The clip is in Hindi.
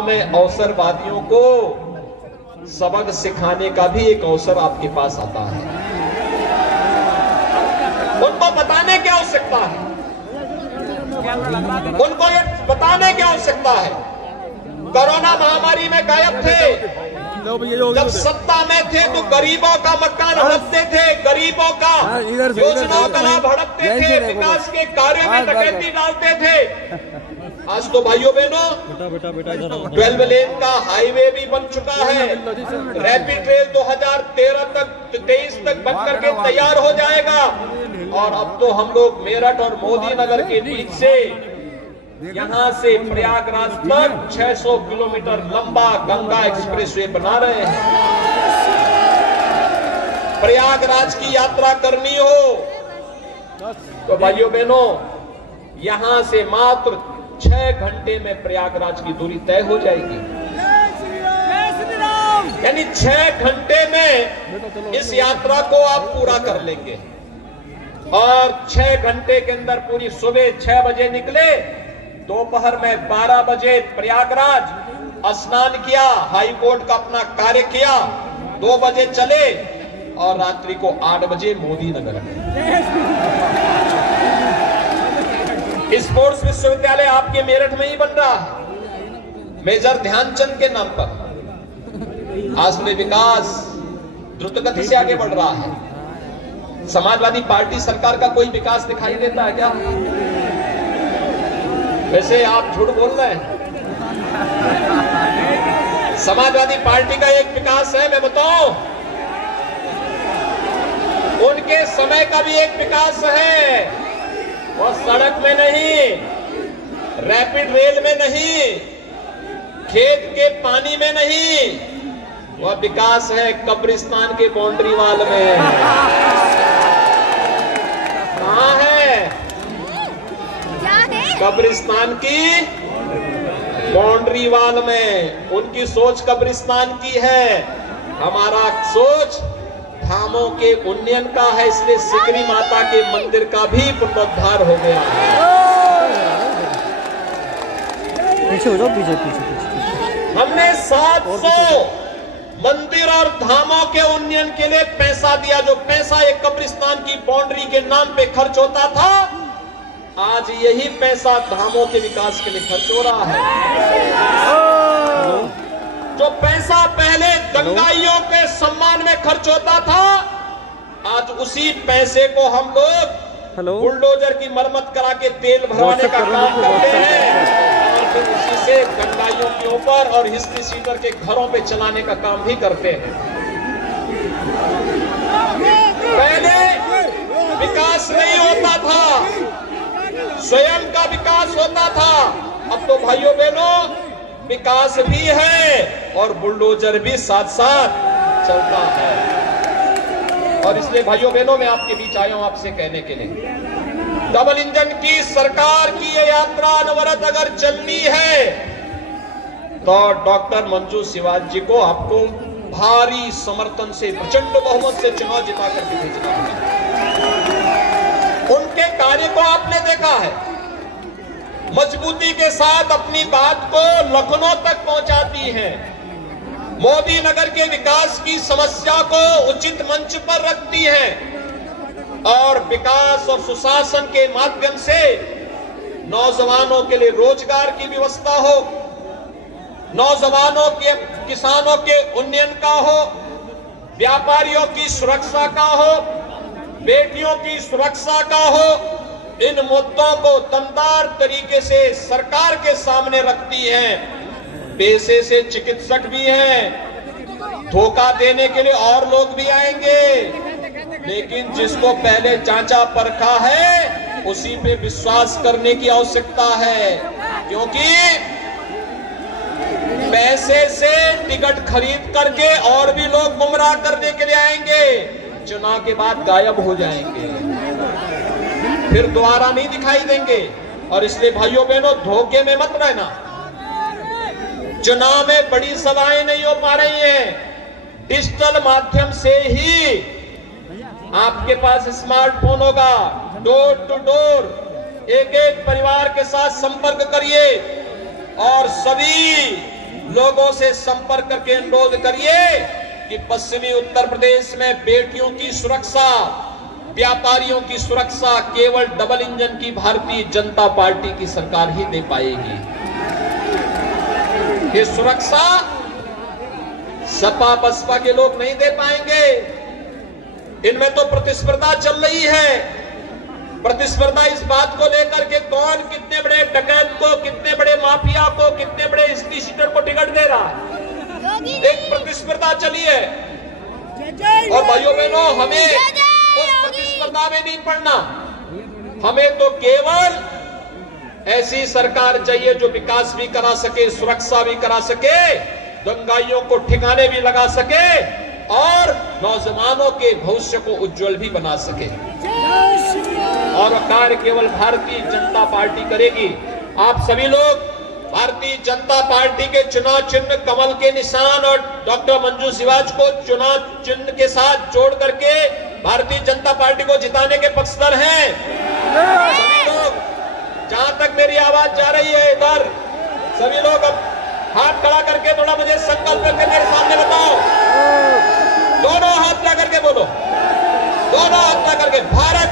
में अवसरवादियों को सबक सिखाने का भी एक अवसर आपके पास आता है। उनको बताने की आवश्यकता है, उनको ये बताने की आवश्यकता है। कोरोना महामारी में गायब थे, जब सत्ता में थे तो गरीबों का मकान हड़पते थे, गरीबों का योजनाओं का लाभ हड़पते थे, विकास के कार्यों में डकैती डालते थे। आज तो भाइयों बहनों 12 लेन का हाईवे भी बन चुका है। रैपिड रेल 2023 तक बन करके तैयार हो जाएगा। और अब तो हम लोग मेरठ और मोदी नगर के बीच से यहां से प्रयागराज तक 600 किलोमीटर लंबा गंगा एक्सप्रेसवे बना रहे हैं। प्रयागराज की यात्रा करनी हो तो भाइयों बहनों यहां से मात्र 6 घंटे में प्रयागराज की दूरी तय हो जाएगी। यानी 6 घंटे में इस यात्रा को आप पूरा कर लेंगे। और 6 घंटे के अंदर पूरी सुबह 6 बजे निकले, दोपहर में 12 बजे प्रयागराज स्नान किया, हाई कोर्ट का अपना कार्य किया, 2 बजे चले और रात्रि को 8 बजे मोदी नगर में। स्पोर्ट्स विश्वविद्यालय आपके मेरठ में ही बन रहा है, मेजर ध्यानचंद के नाम पर। आज में विकास द्रुत गति से आगे बढ़ रहा है। समाजवादी पार्टी सरकार का कोई विकास दिखाई देता है क्या? वैसे आप झूठ बोल रहे हैं। समाजवादी पार्टी का एक विकास है, मैं बताऊं, उनके समय का भी एक विकास है। वो सड़क में नहीं, रैपिड रेल में नहीं, खेत के पानी में नहीं, वह विकास है कब्रिस्तान के बाउंड्री वाल में। कहां है? कब्रिस्तान की बाउंड्री वाल में। उनकी सोच कब्रिस्तान की है, हमारा सोच धामों के उन्नयन का है। इसलिए सिकरी माता के मंदिर का भी पुनरुद्धार हो गया है। पीछे हो जाओ, पीछे। हमने 700 मंदिर और धामों के उन्नयन के लिए पैसा दिया। जो पैसा एक कब्रिस्तान की बाउंड्री के नाम पे खर्च होता था, आज यही पैसा धामों के विकास के लिए खर्च हो रहा है। जो पैसा पहले दंगाइयों के सम्मान में खर्च होता था, आज उसी पैसे को हम लोग बुलडोजर की मरम्मत करा के तेल भरवाने का काम करते हैं और फिर उसी से दंगाइयों के ऊपर और हिस्ट्री सीटर के घरों पे चलाने का काम भी करते हैं। पहले विकास नहीं होता था, स्वयं का विकास होता था। अब तो भाइयों बहनों विकास भी है और बुलडोजर भी साथ साथ चलता है। और इसलिए भाइयों बहनों मैं आपके बीच आया हूं आपसे कहने के लिए, डबल इंजन की सरकार की ये यात्रा अनवरत अगर चलनी है तो डॉक्टर मंजू शिवाजी जी को आपको भारी समर्थन से, प्रचंड बहुमत से चुनाव जिता करके भेजना है। उनके कार्य को आपने देखा है, मजबूती के साथ अपनी बात को लखनऊ तक पहुंचाती हैं। मोदी नगर के विकास की समस्या को उचित मंच पर रखती हैं और विकास और सुशासन के माध्यम से नौजवानों के लिए रोजगार की व्यवस्था हो, नौजवानों के, किसानों के उन्नयन का हो, व्यापारियों की सुरक्षा का हो, बेटियों की सुरक्षा का हो। इन मुद्दों को दमदार तरीके से सरकार के सामने रखती हैं। पेशे से चिकित्सक भी हैं, धोखा देने के लिए और लोग भी आएंगे, लेकिन जिसको पहले जांचा परखा है उसी पे विश्वास करने की आवश्यकता है। क्योंकि पैसे से टिकट खरीद करके और भी लोग गुमराह करने के लिए आएंगे, चुनाव के बाद गायब हो जाएंगे, फिर दोबारा नहीं दिखाई देंगे। और इसलिए भाइयों बहनों धोखे में मत रहना। चुनाव में बड़ी सभाएं नहीं हो पा रही हैं, डिजिटल माध्यम से ही आपके पास स्मार्टफोन होगा, डोर टू डोर एक एक परिवार के साथ संपर्क करिए और सभी लोगों से संपर्क करके अनुरोध करिए कि पश्चिमी उत्तर प्रदेश में बेटियों की सुरक्षा, व्यापारियों की सुरक्षा केवल डबल इंजन की भारतीय जनता पार्टी की सरकार ही दे पाएगी। ये सुरक्षा सपा बसपा के लोग नहीं दे पाएंगे। इनमें तो प्रतिस्पर्धा चल रही है। प्रतिस्पर्धा इस बात को लेकर के कौन कितने बड़े डकैत को, कितने बड़े माफिया को, कितने बड़े स्टी सीटर को टिकट दे रहा है। एक प्रतिस्पर्धा चली है और भाइयों बहनों, हमें उस प्रतिस्पर्धा में नहीं पड़ना। हमें तो केवल ऐसी सरकार चाहिए जो विकास भी करा सके, सुरक्षा भी करा सके, दंगाइयों को ठिकाने भी लगा सके और नौजवानों के भविष्य को उज्जवल भी बना सके। और कार्य केवल भारतीय जनता पार्टी करेगी। आप सभी लोग भारतीय जनता पार्टी के चुनाव चिन्ह कमल के निशान और डॉक्टर मंजू सिवाज को चुनाव चिन्ह के साथ जोड़ करके भारतीय जनता पार्टी को जिताने के पक्षधर हैं। सभी लोग, जहां तक मेरी आवाज जा रही है इधर, सभी लोग अब हाथ खड़ा करके थोड़ा मुझे संकल्प करके मेरे सामने बताओ। दोनों हाथ ला करके बोलो, दोनों हाथ ला करके, भारत